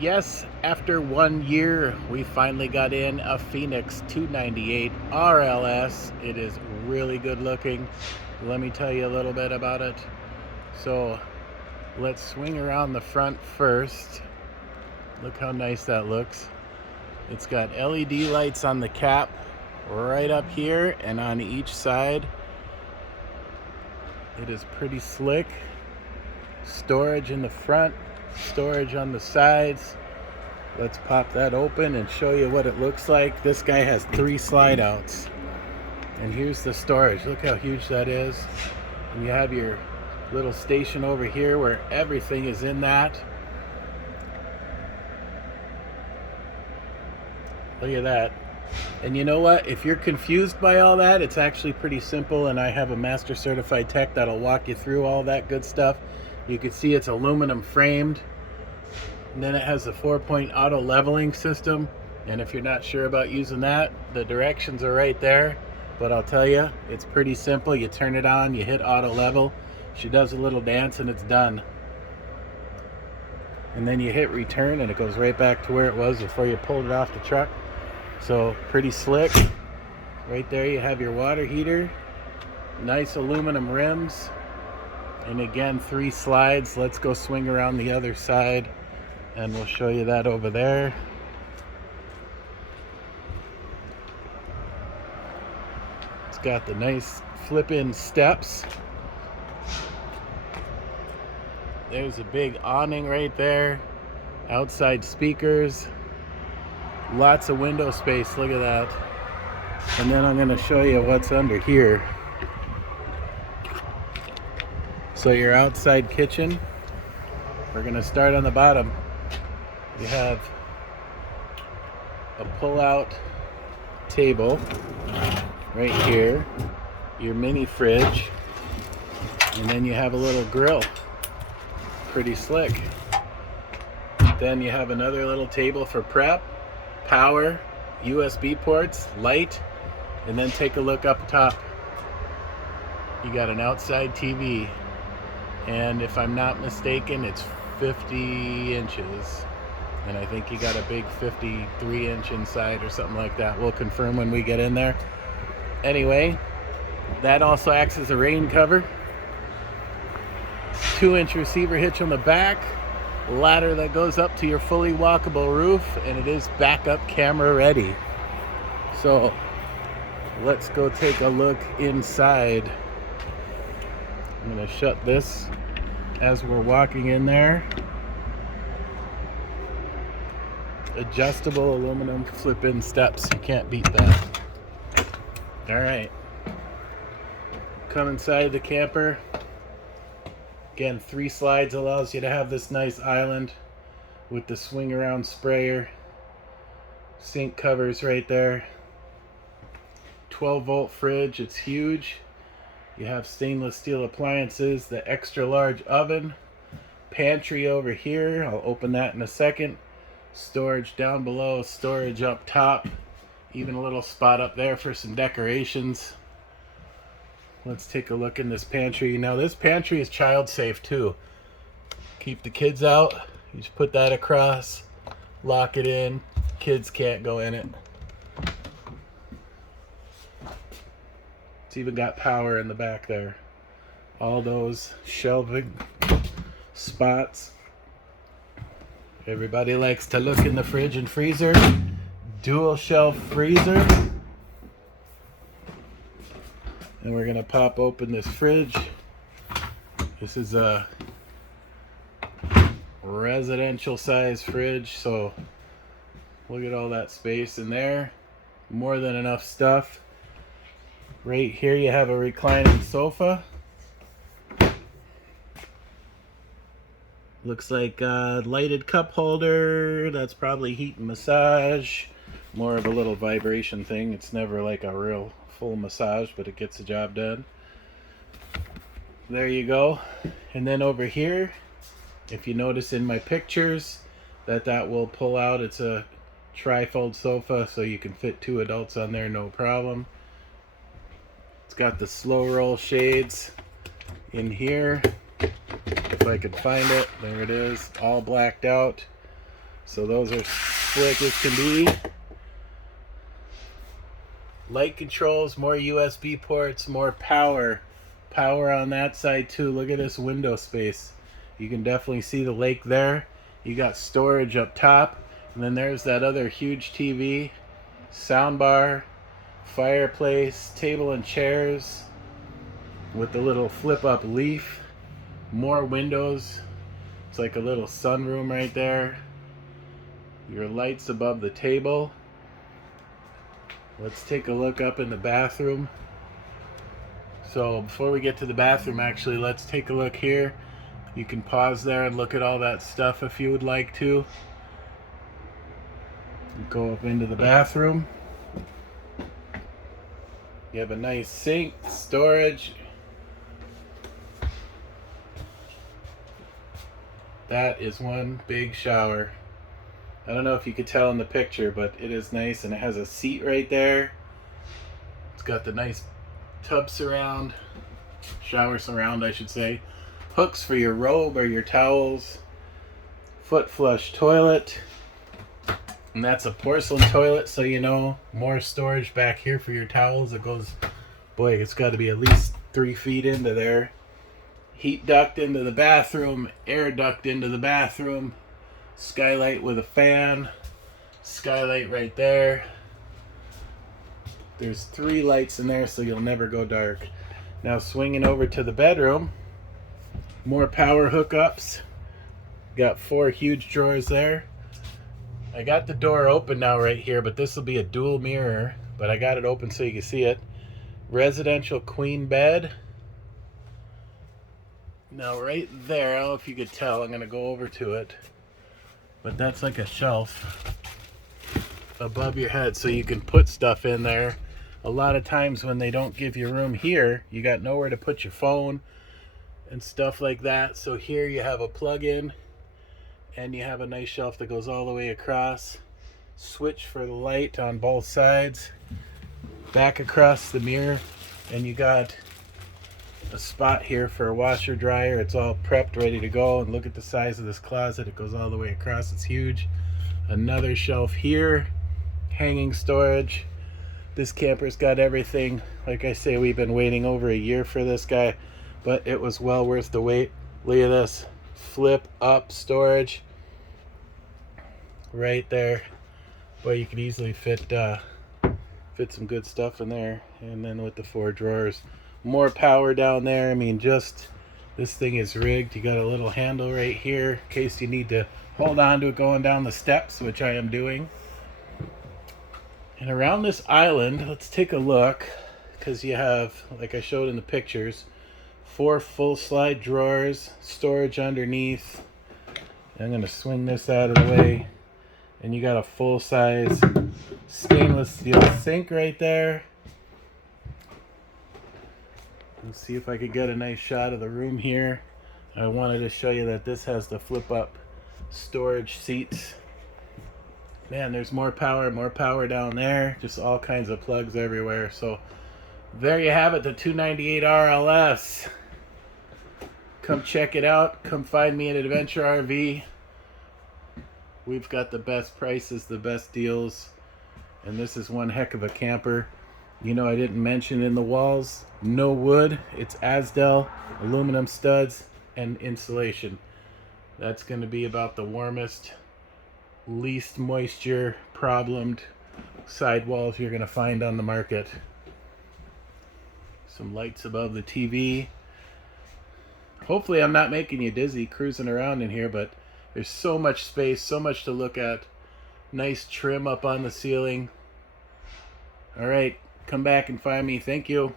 Yes, after 1 year, we finally got in a Phoenix 298 RLS. It is really good looking. Let me tell you a little bit about it. So let's swing around the front first. Look how nice that looks. It's got LED lights on the cap right up here and on each side. It is pretty slick. Storage in the front, storage on the sides. Let's pop that open and show you what it looks like. This guy has 3 slide outs. And here's the storage. Look how huge that is. And you have your little station over here where everything is in that. Look at that. And you know what? If you're confused by all that, it's actually pretty simple, and I have a master certified tech that'll walk you through all that good stuff. You can see it's aluminum framed. And then it has a 4-point auto leveling system. And if you're not sure about using that, the directions are right there. But I'll tell you, it's pretty simple. You turn it on, you hit auto level. She does a little dance and it's done. And then you hit return and it goes right back to where it was before you pulled it off the truck. So pretty slick. Right there you have your water heater. Nice aluminum rims. And again, 3 slides. Let's go swing around the other side and we'll show you that over there. It's got the nice flip-in steps. There's a big awning right there. Outside speakers. Lots of window space, look at that. And then I'm going to show you what's under here. So your outside kitchen, we're going to start on the bottom. You have a pull-out table right here, your mini fridge, and then you have a little grill. Pretty slick. Then you have another little table for prep, power, USB ports, light, and then take a look up top. You got an outside TV, and if I'm not mistaken, it's 50 inches. And I think you got a big 53-inch inside or something like that. We'll confirm when we get in there. Anyway, that also acts as a rain cover. 2-inch receiver hitch on the back. Ladder that goes up to your fully walkable roof, and it is backup camera ready. So let's go take a look inside. I'm going to shut this as we're walking in there. Adjustable aluminum flip-in steps. You can't beat that. All right. Come inside the camper. Again, 3 slides allows you to have this nice island with the swing around sprayer. Sink covers right there. 12-volt fridge, it's huge. You have stainless steel appliances, the extra large oven. Pantry over here, I'll open that in a second. Storage down below, storage up top. Even a little spot up there for some decorations. Let's take a look in this pantry. Now this pantry is child safe too. Keep the kids out. You just put that across, lock it in. Kids can't go in it. It's even got power in the back there. All those shelving spots. Everybody likes to look in the fridge and freezer. Dual shelf freezer. And we're gonna pop open this fridge. This is a residential size fridge, so look at all that space in there. More than enough stuff. Right here you have a reclining sofa. Looks like a lighted cup holder. That's probably heat and massage. More of a little vibration thing. It's never like a real full massage, but it gets the job done. There you go. And then over here, if you notice in my pictures, that will pull out. It's a tri-fold sofa, so you can fit 2 adults on there, no problem. It's got the slow roll shades in here. If I could find it, there it is, all blacked out. So those are slick as can be. Light controls, more USB ports, more power. Power on that side too. Look at this window space. You can definitely see the lake there. You got storage up top. And then there's that other huge TV. Soundbar, fireplace, table and chairs with the little flip up leaf. More windows. It's like a little sunroom right there. Your lights above the table. Let's take a look up in the bathroom. So before we get to the bathroom, actually, let's take a look here. You can pause there and look at all that stuff if you would like to. Go up into the bathroom. You have a nice sink, storage. That is one big shower. I don't know if you could tell in the picture, but it is nice, and it has a seat right there. It's got the nice tub surround, shower surround I should say, hooks for your robe or your towels, foot flush toilet, and that's a porcelain toilet, so you know, more storage back here for your towels. It goes, boy, it's got to be at least 3 feet into there. Heat duct into the bathroom, air duct into the bathroom, skylight with a fan, skylight right there. There's 3 lights in there, so you'll never go dark. Now swinging over to the bedroom, more power hookups. Got 4 huge drawers there. I got the door open now right here, but this will be a dual mirror, but I got it open so you can see it. Residential queen bed. Now right there, I don't know if you could tell, I'm going to go over to it, but that's like a shelf above your head so you can put stuff in there. A lot of times when they don't give you room here, you got nowhere to put your phone and stuff like that. So here you have a plug-in, and you have a nice shelf that goes all the way across. Switch for the light on both sides. Back across the mirror, and you got a spot here for a washer dryer. It's all prepped, ready to go. And look at the size of this closet. It goes all the way across. It's huge. Another shelf here, hanging storage. This camper's got everything. Like I say, we've been waiting over a year for this guy, but it was well worth the wait. Look at this, flip up storage right there. Boy, you could easily fit some good stuff in there. And then with the 4 drawers, more power down there. I mean, just this thing is rigged. You got a little handle right here in case you need to hold on to it going down the steps, which I am doing. And around this island, let's take a look, because you have, like I showed in the pictures, 4 full slide drawers, storage underneath. I'm going to swing this out of the way, and you got a full size stainless steel sink right there. Let's see if I could get a nice shot of the room here. I wanted to show you that this has the flip up storage seats. Man, there's more power down there. Just all kinds of plugs everywhere. So there you have it, the 298 RLS. Come check it out. Come find me at Adventure RV. We've got the best prices, the best deals, and this is one heck of a camper. You know, I didn't mention in the walls, no wood. It's Asdel, aluminum studs, and insulation. That's going to be about the warmest, least moisture problemed sidewalls you're going to find on the market. Some lights above the TV. Hopefully I'm not making you dizzy cruising around in here, but there's so much space, so much to look at. Nice trim up on the ceiling. All right, come back and find me. Thank you.